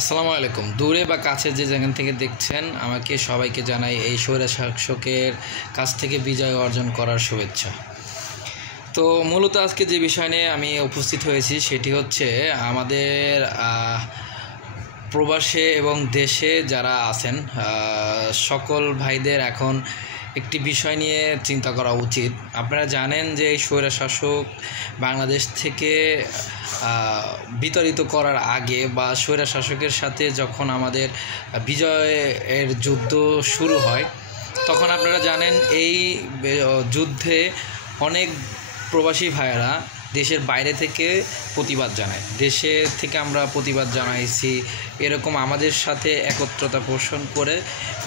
আসসালামু আলাইকুম। দূরে বা কাছে যে যেখান থেকে দেখছেন আমাকে সবাইকে জানাই এই স্বৈর শাসকের কাছ থেকে বিজয় অর্জন করার শুভেচ্ছা। তো মূলত আজকে যে বিষয় নিয়ে আমি উপস্থিত হয়েছি সেটি হচ্ছে আমাদের প্রবাসে এবং দেশে যারা আছেন সকল ভাইদের এখন একটি বিষয় নিয়ে চিন্তা করা উচিত। আপনারা জানেন যে এই স্বৈরশাসক বাংলাদেশ থেকে বিতাড়িত করার আগে বা স্বৈরশাসকের সাথে যখন আমাদের বিজয়ের যুদ্ধ শুরু হয় তখন আপনারা জানেন এই যুদ্ধে অনেক প্রবাসী ভাইয়েরা দেশের বাইরে থেকে প্রতিবাদ জানায়, দেশে থেকে আমরা প্রতিবাদ জানাইছি, এরকম আমাদের সাথে একত্রতা পোষণ করে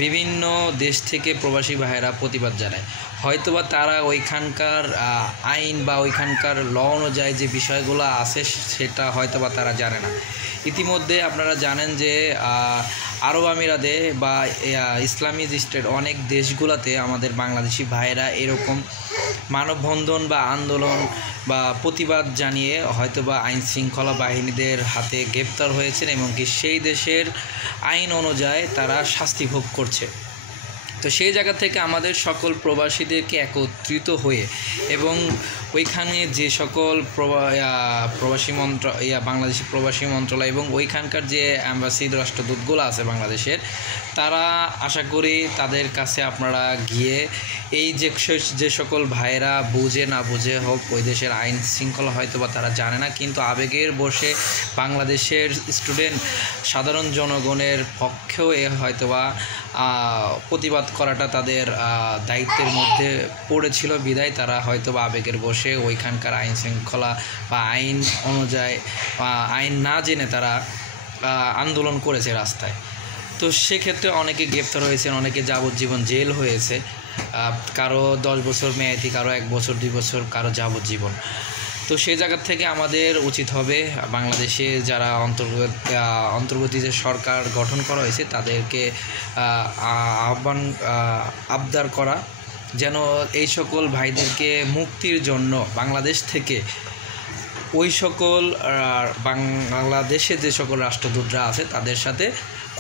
বিভিন্ন দেশ থেকে প্রবাসী ভাইয়েরা প্রতিবাদ জানায়। হয়তোবা তারা ওইখানকার আইন বা ওইখানকার ল অনুযায়ী যে বিষয়গুলো আছে সেটা হয়তোবা তারা জানে না। ইতিমধ্যে আপনারা জানেন যে আরব আমিরাতে বা ইসলামী স্টেট অনেক দেশগুলোতে আমাদের বাংলাদেশি ভাইয়েরা এরকম মানববন্ধন বা আন্দোলন বা প্রতিবাদ জানিয়ে হয়তোবা আইন শৃঙ্খলা বাহিনীদের হাতে গ্রেপ্তার হয়েছেন এবং কি সেই দেশের আইন অনুযায়ী তারা শাস্তি ভোগ করছে। তো সেই জায়গা থেকে আমাদের সকল প্রবাসীদেরকে একত্রিত হয়ে এবং ওইখানে যে সকল বাংলাদেশি প্রবাসী মন্ত্রণালয় এবং ওইখানকার যে অ্যাম্বাসি রাষ্ট্রদূতগুলো আছে বাংলাদেশের, তারা আশা করি তাদের কাছে আপনারা গিয়ে এই যে সকল ভাইয়েরা বুঝে না বুঝে হোক ওই দেশের আইন শৃঙ্খলা হয়তো বা তারা জানে না, কিন্তু আবেগের বসে বাংলাদেশের স্টুডেন্ট সাধারণ জনগণের পক্ষেও হয়তোবা প্রতিবাদ করাটা তাদের দায়িত্বের মধ্যে পড়েছিল বিধায় তারা হয়তোবা আবেগের বসে ওইখানকার আইন শৃঙ্খলা বা আইন অনুযায়ী আইন না জেনে তারা আন্দোলন করেছে রাস্তায়। তো সেক্ষেত্রে অনেকে গ্রেপ্তার হয়েছেন, অনেকে যাবজ্জীবন জেল হয়েছে, কারো 10 বছর মেয়াদি, কারো 1 বছর 2 বছর, কারো যাবজ্জীবন। তো সেই জায়গা থেকে আমাদের উচিত হবে বাংলাদেশে যারা অন্তর্বর্তী যে সরকার গঠন করা হয়েছে তাদেরকে আবদার করা যেন এই সকল ভাইদেরকে মুক্তির জন্য বাংলাদেশ থেকে ওই সকল বাংলাদেশে যে সকল রাষ্ট্রদূতরা আছে তাদের সাথে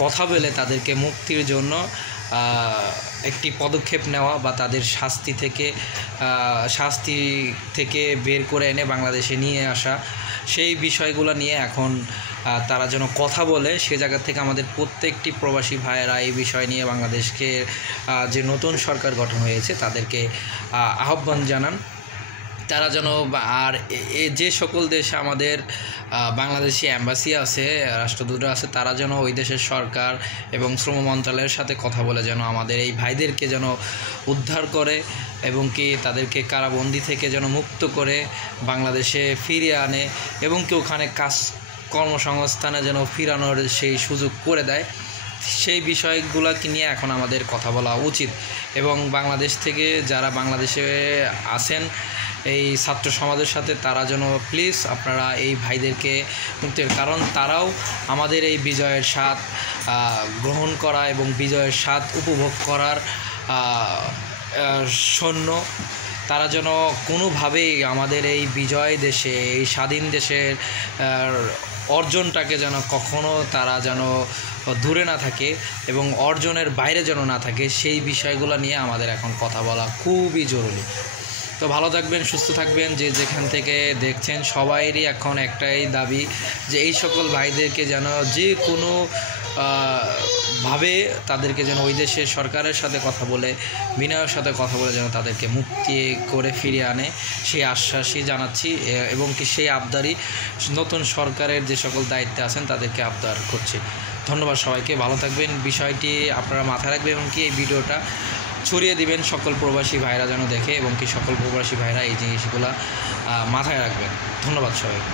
কথা বলে তাদেরকে মুক্তির জন্য একটি পদক্ষেপ নেওয়া বা তাদের শাস্তি থেকে বের করে এনে বাংলাদেশে নিয়ে আসা, সেই বিষয়গুলো নিয়ে এখন তারা যেন কথা বলে। সে জায়গা থেকে আমাদের প্রত্যেকটি প্রবাসী ভাইয়েরা এই বিষয় নিয়ে বাংলাদেশকে যে নতুন সরকার গঠন হয়েছে তাদেরকে আহ্বান জানান। তারা যেন আর যে সকল দেশে আমাদের বাংলাদেশি অ্যাম্বাসি আছে, রাষ্ট্রদূতরা আছে, তারা যেন ওই দেশের সরকার এবং শ্রম মন্ত্রণালয়ের সাথে কথা বলে যেন আমাদের এই ভাইদেরকে যেন উদ্ধার করে এবং কি তাদেরকে কারাবন্দি থেকে যেন মুক্ত করে বাংলাদেশে ফিরিয়ে আনে এবং কি ওখানে কর্মসংস্থানে যেন ফিরানোর সেই সুযোগ করে দেয়। সেই বিষয়গুলোকে নিয়ে এখন আমাদের কথা বলা উচিত এবং বাংলাদেশ থেকে যারা বাংলাদেশে আছেন এই ছাত্র সমাজের সাথে তারা যেন প্লিজ আপনারা এই ভাইদেরকে মুক্তির, কারণ তারাও আমাদের এই বিজয়ের স্বাদ গ্রহণ করা এবং বিজয়ের স্বাদ উপভোগ করার সৈন্য। তারা যেন কোনোভাবেই আমাদের এই বিজয় দেশে, এই স্বাধীন দেশের অর্জনটাকে যেন কখনো তারা যেন দূরে না থাকে এবং অর্জনের বাইরে যেন না থাকে, সেই বিষয়গুলো নিয়ে আমাদের এখন কথা বলা খুবই জরুরি। তো ভালো থাকবেন, সুস্থ থাকবেন, যে যেখান থেকে দেখছেন সবাইরই এখন একটাই দাবি যে এই সকল ভাইদেরকে যেন যে কোনো ভাবে তাদেরকে যেন ওই দেশের সরকারের সাথে কথা বলে, বিনয়ের সাথে কথা বলে যেন তাদেরকে মুক্তি করে ফিরিয়ে আনে, সেই আশ্বাসই জানাচ্ছি এবং কি সেই আবদারই নতুন সরকারের যে সকল দায়িত্বে আছেন তাদেরকে আবদার করছি। ধন্যবাদ সবাইকে, ভালো থাকবেন, বিষয়টি আপনারা মাথায় রাখবেন এবং কি এই ভিডিওটা ছড়িয়ে দিবেন সকল প্রবাসী ভাইরা যেন দেখে এবং কি সকল প্রবাসী ভাইরা এই জিনিসগুলো মাথায় রাখবেন। ধন্যবাদ সবাইকে।